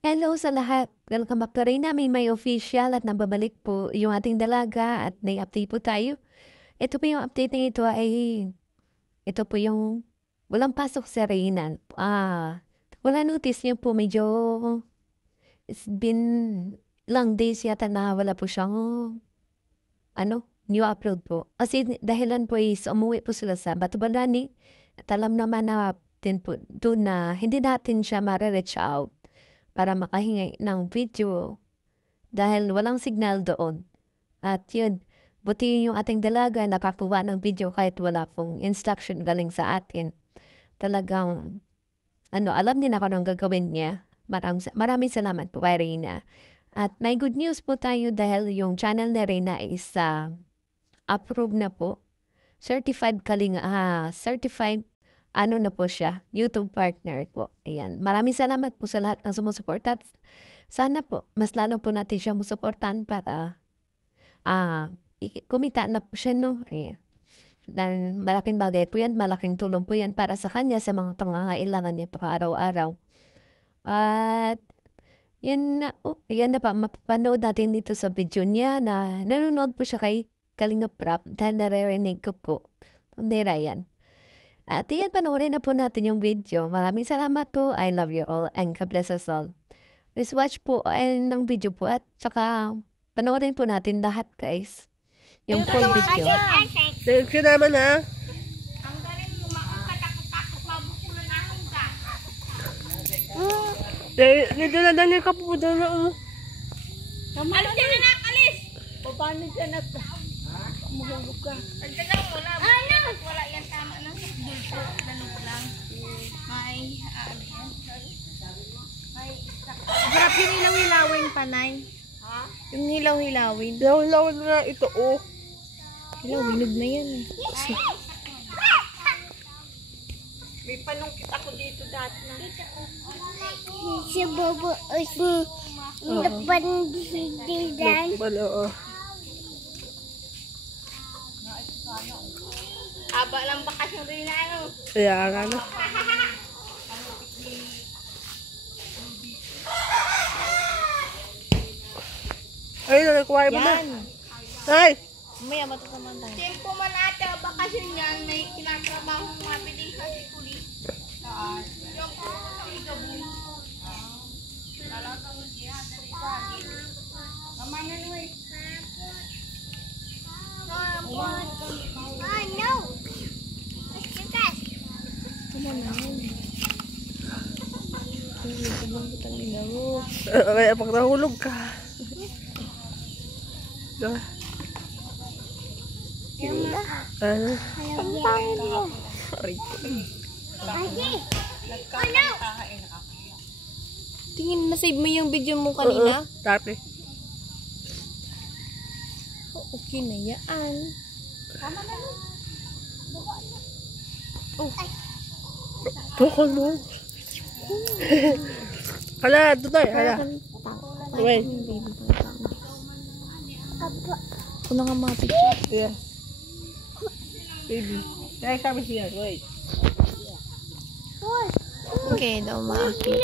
Hello sa lahat. Welcome back to Reyna. May official at nababalik po yung ating dalaga at may-update po tayo. Ito po yung update na ito ay ito po yung walang pasok sa Reyna. Wala notice niyo po medyo it's been ilang days yata na wala po siyang new upload po. Kasi dahilan po is umuwi po sila sa Batubalani at alam naman natin po doon na hindi natin siya ma-reach out para makahingi ng video dahil walang signal doon. At yun, buti yung ating dalaga nakakuha ng video kahit wala pong instruction galing sa atin. Talagang, alam din ako nang gagawin niya. Maraming salamat po kay Reyna. At may good news po tayo dahil yung channel ni Reyna is approved na po. Certified na po siya, YouTube partner po. Ayan. Maraming salamat po sa lahat ng sumusuporta. Sana po, mas lalo po natin siya musuportan para kumita na po siya, no? Ayan. Dan malaking bagay po yan, malaking tulong po yan para sa kanya sa mga pangangailangan niya pa araw-araw. At yan na pa, mapapanood natin dito sa video niya na nanonood po siya kay Kalinga Prap dahil naririnig ko po. Hindi Ryan. At yan, panoorin na po natin yung video. Maraming salamat po. I love you all and God bless us all. Please watch po ng video po at saka panoorin po natin lahat guys. Yung full video. Thank you naman ha. Ang galing mo, makatakot-takot, mabukulan namin ka. Dito na dali ka po doon na. Alis ka na nakalis! O paano dyan at mahulog ka? Pagka lang wala, wala yan tama ng dulso, dalawa lang. May, may Harap yung hilaw-hilawin, panay. ha? Yung hilaw-hilawin. Law na ito oh. Hilaw, hinog na yan eh. May panungkit ako dito dati na. Si Bobo si depan dan Wala oh. Aba lang bakasyon rin na ano. Kaya nga na. Ay, nakakuha mo na. Yan. Ay! Mamaya matutaman tayo. Tempo man ate, bakasyon yan, may kinatrabaho mabiling kasi kuli. Yung po, ang igabong. Lalatang siya, dali sa akin. Mamanan mo eh. Oh no. Chikas. Come on na. Tumang kitang hilaw. Kaya pag nahulog ka. Ano? Aray ko. Tingin, na-save mo yung video mo kanina? Dati. Okay na yan. Tukol mo. Hala, tutoy. Hala. Wait. Ako na nga mga picture. Yeah. Baby. Kaya kami siya. Wait. Okay, daw maakit.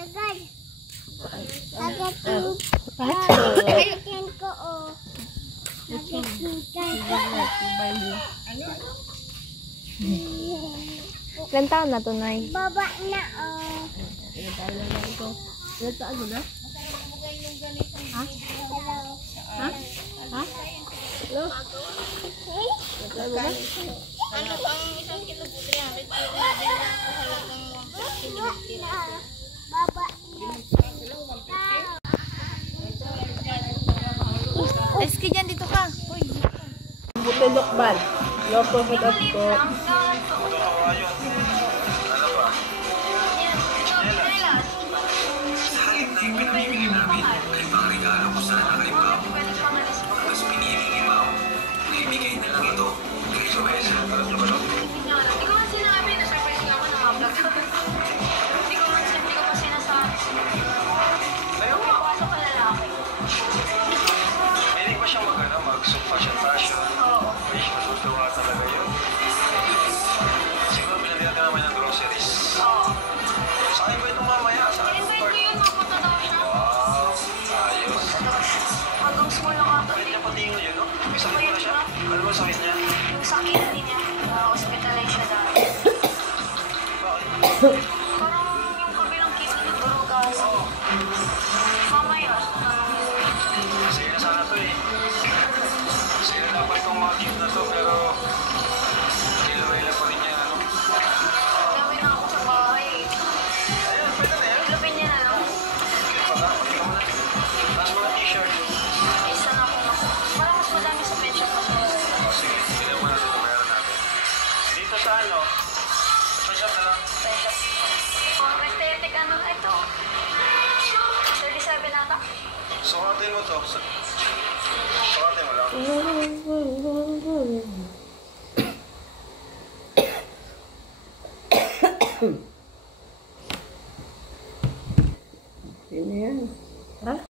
Dagan. Agad yung agad ko oh. Agad yung Ilan taon na to, Nay? baba na oh. Ilan taon mo na? Ha? Ha? Ano ang isang kilo po 300 pero nabili na ako halagang 150. Baba Eski dyan, dito ka. Uy. Buti lokban. Loko sa ko. Tapos pinili ni Mao na ibigay na lang ito kay Joesa. Hindi ko nga sinabi na surprise nga ako ng vlog. Hindi ko pa sinasabi. Pumapasok ka lalaki. Hindi pa siya mag-fashion. May masusuwa talaga yun. sakit na siya? Ano ba sakit niya? Yung sakit niya, na-hospitalize siya dahil. Bakit? Parang yung kabilang kidney na durugas. Mamaya, Kasi na sana to eh. Kasi na dapat itong mga gift na to, pero kilawela pa rin niya, ano? gawin na ako sa bahay. Ayun, pwede na yan. Ilapin niya na lang. Cute pa ka, pati ka muna. Tapos mga t-shirt. Isa na akong ako. Parang mas madami sa pet shop. Mas madami. O sige, bilang mo natin kung meron natin. Dito sa ano? Sa pa-shop na lang. Pet shop. Oh, magtetek ano na ito. 37 ata. Sukatin mo to. Sukatin mo lang. Sino yan? Ha?